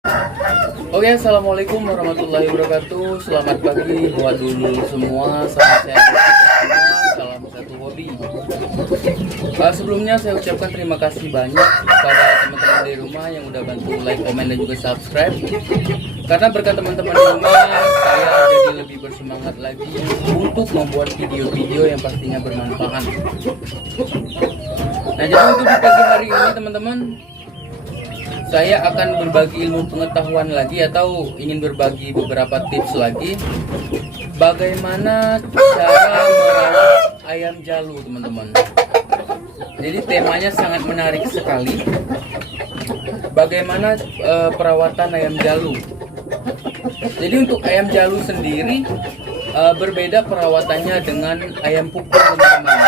Oke, assalamualaikum warahmatullahi wabarakatuh. Selamat pagi buat dulu semua. Salam sehat untuk kita semua. Salam satu hobi. Sebelumnya saya ucapkan terima kasih banyak kepada teman-teman di rumah yang udah bantu like, komen, dan juga subscribe. Karena berkat teman-teman di rumah, saya jadi lebih bersemangat lagi untuk membuat video-video yang pastinya bermanfaat. Nah, jadi untuk di pagi hari ini teman-teman, saya akan berbagi ilmu pengetahuan lagi atau ingin berbagi beberapa tips lagi bagaimana cara merawat ayam jalu, teman-teman. Jadi temanya sangat menarik sekali. Bagaimana perawatan ayam jalu. Jadi untuk ayam jalu sendiri berbeda perawatannya dengan ayam pukul, teman-teman.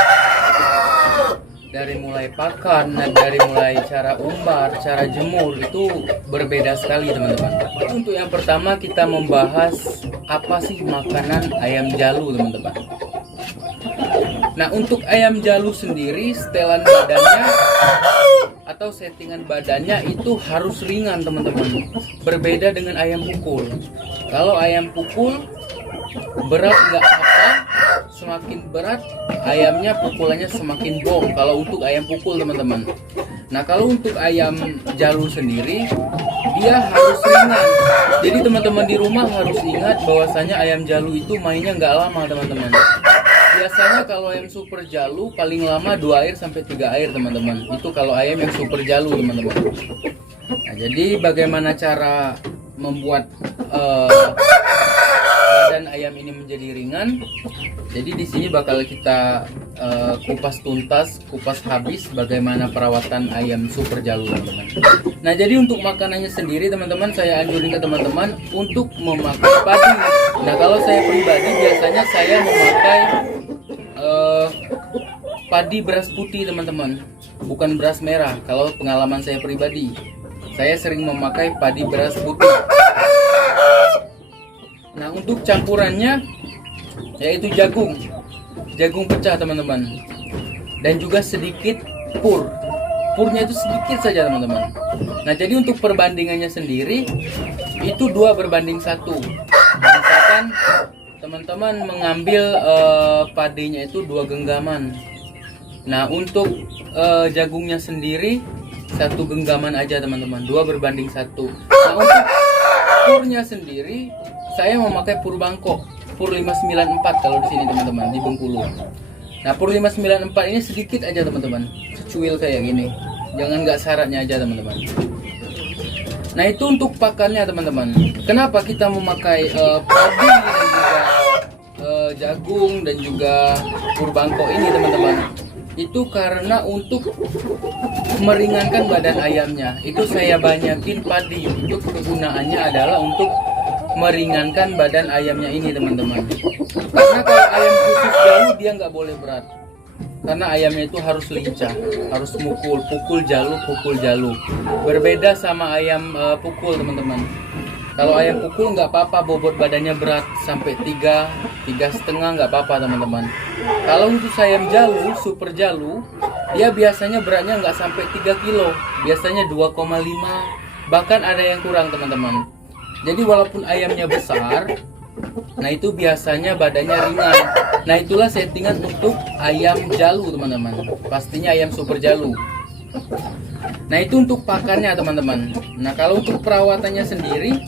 Dari mulai pakan, dari mulai cara umbar, cara jemur, itu berbeda sekali, teman-teman. Untuk yang pertama kita membahas apa sih makanan ayam jalu, teman-teman. Nah, untuk ayam jalu sendiri setelan badannya atau settingan badannya itu harus ringan, teman-teman. Berbeda dengan ayam pukul. Kalau ayam pukul berat nggak apa, semakin berat ayamnya pukulannya semakin bom. Kalau untuk ayam pukul, teman-teman. Nah, kalau untuk ayam jalu sendiri dia harus ringan. Jadi teman-teman di rumah harus ingat bahwasanya ayam jalu itu mainnya nggak lama, teman-teman. Biasanya kalau ayam super jalu paling lama 2 air sampai 3 air, teman-teman. Itu kalau ayam yang super jalu, teman-teman. Nah, jadi bagaimana cara membuat badan ayam ini menjadi ringan? Jadi di sini bakal kita kupas tuntas, kupas habis bagaimana perawatan ayam super jalu, teman-teman. Nah, jadi untuk makanannya sendiri, teman-teman, saya anjurin ke teman-teman untuk memakai padi. Nah, kalau saya pribadi biasanya saya memakai padi beras putih, teman-teman, bukan beras merah. Kalau pengalaman saya pribadi, saya sering memakai padi beras putih. Nah, untuk campurannya yaitu jagung pecah, teman-teman, dan juga sedikit purnya itu sedikit saja, teman-teman. Nah, jadi untuk perbandingannya sendiri itu 2:1. Misalkan teman-teman mengambil padinya itu 2 genggaman. Nah, untuk jagungnya sendiri 1 genggaman aja, teman-teman, 2:1. Nah, untuk purnya sendiri saya memakai pur Bangkok, pur 594 kalau di sini, teman-teman, di Bengkulu. Nah, pur 594 ini sedikit aja, teman-teman, secuil kayak gini, jangan nggak syaratnya aja, teman-teman. Nah, itu untuk pakannya, teman-teman. Kenapa kita memakai padi dan juga jagung dan juga pur Bangkok ini, teman-teman? Itu karena untuk meringankan badan ayamnya. Itu saya banyakin padi. Untuk kegunaannya adalah untuk meringankan badan ayamnya ini, teman-teman. Karena kalau ayam khusus jalu dia nggak boleh berat. Karena ayamnya itu harus lincah, harus pukul jalu. Berbeda sama ayam pukul, teman-teman. Kalau ayam pukul nggak apa-apa bobot badannya berat sampai 3,5 nggak apa-apa, teman-teman. Kalau untuk ayam jalu, super jalu, dia biasanya beratnya nggak sampai 3 kilo, biasanya 2,5, bahkan ada yang kurang, teman-teman. Jadi walaupun ayamnya besar, nah itu biasanya badannya ringan. Nah, itulah settingan untuk ayam jalu, teman-teman. Pastinya ayam super jalu. Nah, itu untuk pakannya, teman-teman. Nah, kalau untuk perawatannya sendiri,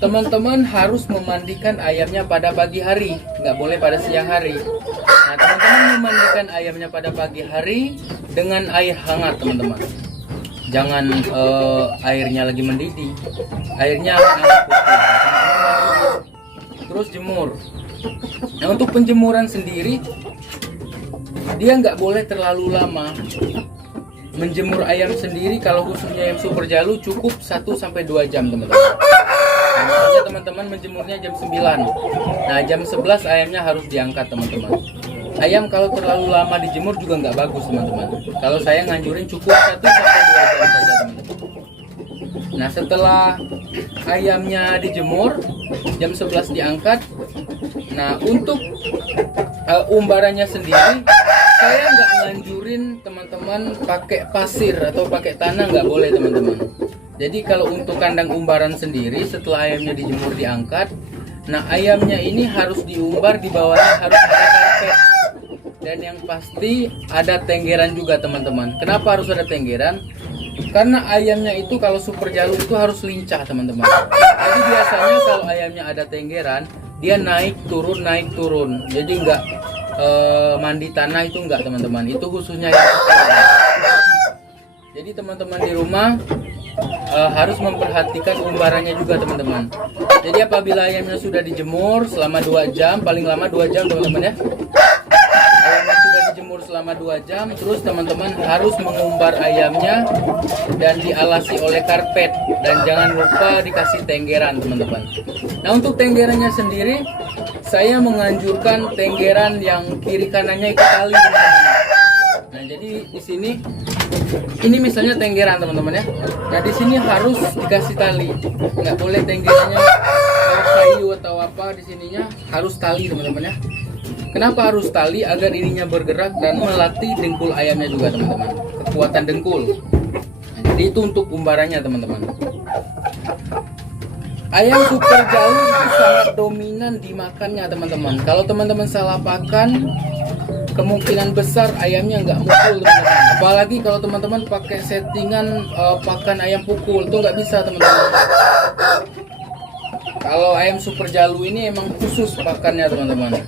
teman-teman harus memandikan ayamnya pada pagi hari, nggak boleh pada siang hari. Nah, teman-teman memandikan ayamnya pada pagi hari dengan air hangat, teman-teman. Jangan airnya lagi mendidih, airnya hangat putih. Terus jemur. Nah, untuk penjemuran sendiri dia nggak boleh terlalu lama. Menjemur ayam sendiri kalau khususnya ayam super jalu cukup 1-2 jam, teman-teman. Nah, misalnya teman-teman menjemurnya jam 9. Nah, jam 11 ayamnya harus diangkat, teman-teman. Ayam kalau terlalu lama dijemur juga nggak bagus, teman-teman. Kalau saya nganjurin cukup 1-2 jam saja, teman-teman. Nah, setelah ayamnya dijemur jam 11 diangkat. Nah, untuk umbarannya sendiri saya nggak nganjurin teman-teman pakai pasir atau pakai tanah, nggak boleh, teman-teman. Jadi kalau untuk kandang umbaran sendiri, setelah ayamnya dijemur diangkat, nah ayamnya ini harus diumbar, di bawahnya harus ada karpet. Dan yang pasti ada tenggeran juga teman-teman. Kenapa harus ada tenggeran? Karena ayamnya itu kalau super jalur itu harus lincah teman-teman. Jadi biasanya kalau ayamnya ada tenggeran, dia naik turun. Jadi nggak mandi tanah itu enggak teman-teman. Itu khususnya yang jadi teman-teman di rumah harus memperhatikan umbarannya juga teman-teman. Jadi apabila ayamnya sudah dijemur selama 2 jam, paling lama 2 jam teman-teman ya. Ayamnya sudah dijemur selama 2 jam, terus teman-teman harus mengumbar ayamnya dan dialasi oleh karpet, dan jangan lupa dikasih tenggeran teman-teman. Nah untuk tenggerannya sendiri, saya menganjurkan tenggeran yang kiri kanannya itu tali teman-teman. Nah jadi di sini ini misalnya tenggeran teman-teman ya. Nah di sini harus dikasih tali, nggak boleh tenggerannya kayu atau apa, di sininya harus tali teman-teman ya. Kenapa harus tali? Agar ininya bergerak dan melatih dengkul ayamnya juga teman-teman, kekuatan dengkul. Nah, jadi itu untuk umbarannya teman-teman. Ayam super jalur itu sangat dominan dimakannya teman-teman. Kalau teman-teman salah pakan, kemungkinan besar ayamnya nggak mukul teman-teman. Apalagi kalau teman-teman pakai settingan pakan ayam pukul, itu nggak bisa teman-teman. Kalau ayam super jalu ini emang khusus pakannya teman-teman.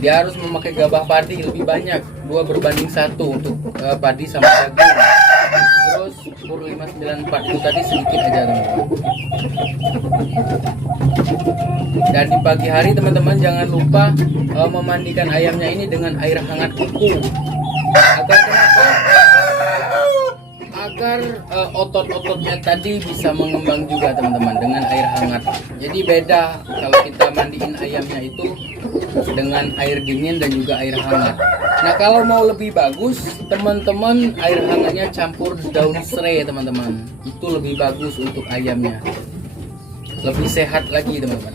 Dia harus memakai gabah padi lebih banyak, 2:1 untuk padi sama jagung. Terus pur 594 itu tadi sedikit aja teman-teman. Dan di pagi hari teman-teman jangan lupa memandikan ayamnya ini dengan air hangat kuku. Agar kenapa? Agar otot-ototnya tadi bisa mengembang juga teman-teman dengan air hangat. Jadi beda kalau kita mandiin ayamnya itu dengan air dingin dan juga air hangat. Nah kalau mau lebih bagus teman-teman, air hangatnya campur daun serai teman-teman. Itu lebih bagus untuk ayamnya, lebih sehat lagi teman-teman.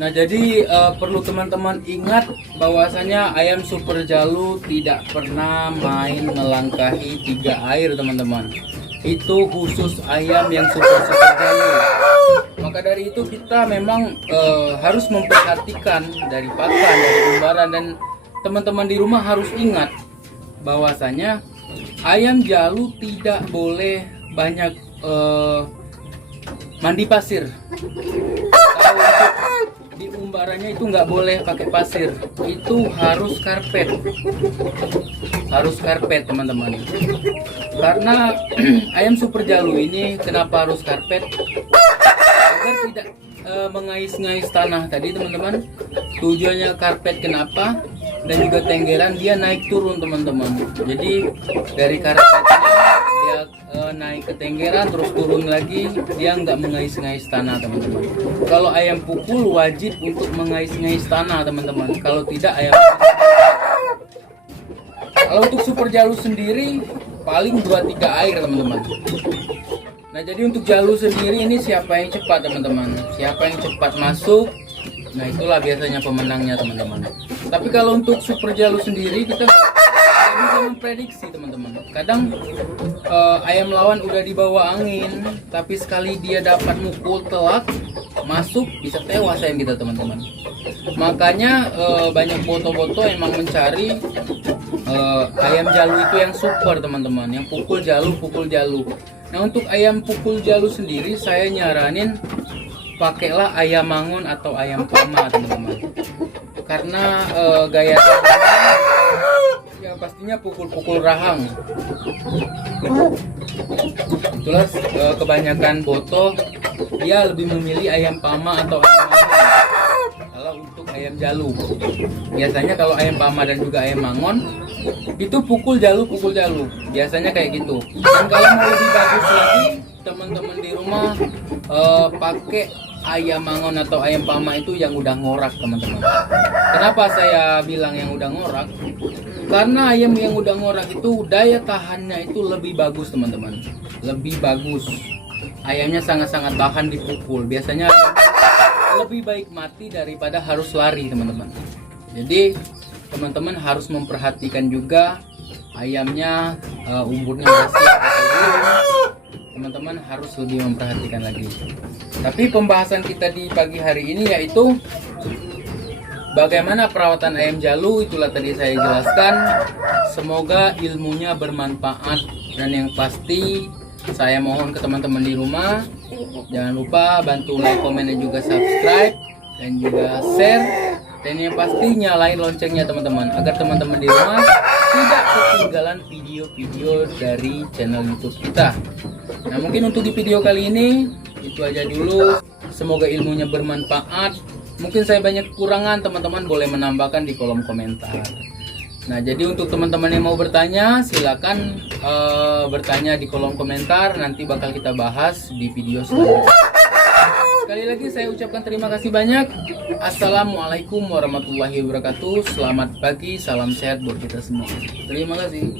Nah jadi perlu teman-teman ingat bahwasanya ayam super jalu tidak pernah main melangkahi 3 air teman-teman. Itu khusus ayam yang super jalu. Maka dari itu kita memang harus memperhatikan dari pakan, dari umbaran, dan teman-teman di rumah harus ingat bahwasanya ayam jalu tidak boleh banyak mandi pasir. Di umbarannya itu nggak boleh pakai pasir, itu harus karpet, teman-teman. Karena ayam super jalu ini kenapa harus karpet? Agar tidak mengais-ngais tanah tadi teman-teman. Tujuannya karpet kenapa? Dan juga tenggeran dia naik turun teman-teman. Jadi dari karpetnya dia naik ke tenggeran terus turun lagi, dia nggak mengais-ngais tanah teman-teman. Kalau ayam pukul wajib untuk mengais-ngais tanah teman-teman. Kalau tidak ayam. Kalau untuk super jalu sendiri paling 2-3 air teman-teman. Nah jadi untuk jalu sendiri ini siapa yang cepat teman-teman, siapa yang cepat masuk, nah itulah biasanya pemenangnya teman-teman. Tapi kalau untuk super jalu sendiri kita nggak bisa memprediksi teman-teman. Kadang ayam lawan udah dibawa angin, tapi sekali dia dapat mukul telak masuk bisa tewas ayam kita teman-teman. Makanya banyak foto-foto emang mencari ayam jalu itu yang super teman-teman, yang pukul jalu. Nah untuk ayam pukul jalu sendiri saya nyaranin pakailah ayam mangun atau ayam pama teman-teman. Karena gaya ya pastinya pukul-pukul rahang. Itulah kebanyakan boto dia lebih memilih ayam pama atau ayam mangun. Kalau untuk ayam jalu, biasanya kalau ayam pama dan juga ayam mangon itu pukul jalu. Biasanya kayak gitu. Dan kalau mau lebih bagus lagi, teman-teman di rumah pakai ayam mangon atau ayam pama itu yang udah ngorak teman-teman. Kenapa saya bilang yang udah ngorak? Karena ayam yang udah ngorak itu daya tahannya itu lebih bagus teman-teman. Lebih bagus. Ayamnya sangat-sangat tahan dipukul. Biasanya lebih baik mati daripada harus lari teman-teman. Jadi teman-teman harus memperhatikan juga ayamnya umurnya masih atau belum, teman-teman harus lebih memperhatikan lagi. Tapi pembahasan kita di pagi hari ini yaitu bagaimana perawatan ayam jalu, itulah tadi saya jelaskan. Semoga ilmunya bermanfaat, dan yang pasti saya mohon ke teman-teman di rumah, jangan lupa bantu like, komen, dan juga subscribe, dan juga share, dan yang pasti nyalain loncengnya teman-teman, agar teman-teman di rumah tidak ketinggalan video-video dari channel YouTube kita. Nah, mungkin untuk di video kali ini itu aja dulu. Semoga ilmunya bermanfaat. Mungkin saya banyak kekurangan, teman-teman boleh menambahkan di kolom komentar. Nah, jadi untuk teman-teman yang mau bertanya, silakan bertanya di kolom komentar. Nanti bakal kita bahas di video selanjutnya. Sekali lagi saya ucapkan terima kasih banyak. Assalamualaikum warahmatullahi wabarakatuh. Selamat pagi, salam sehat buat kita semua. Terima kasih.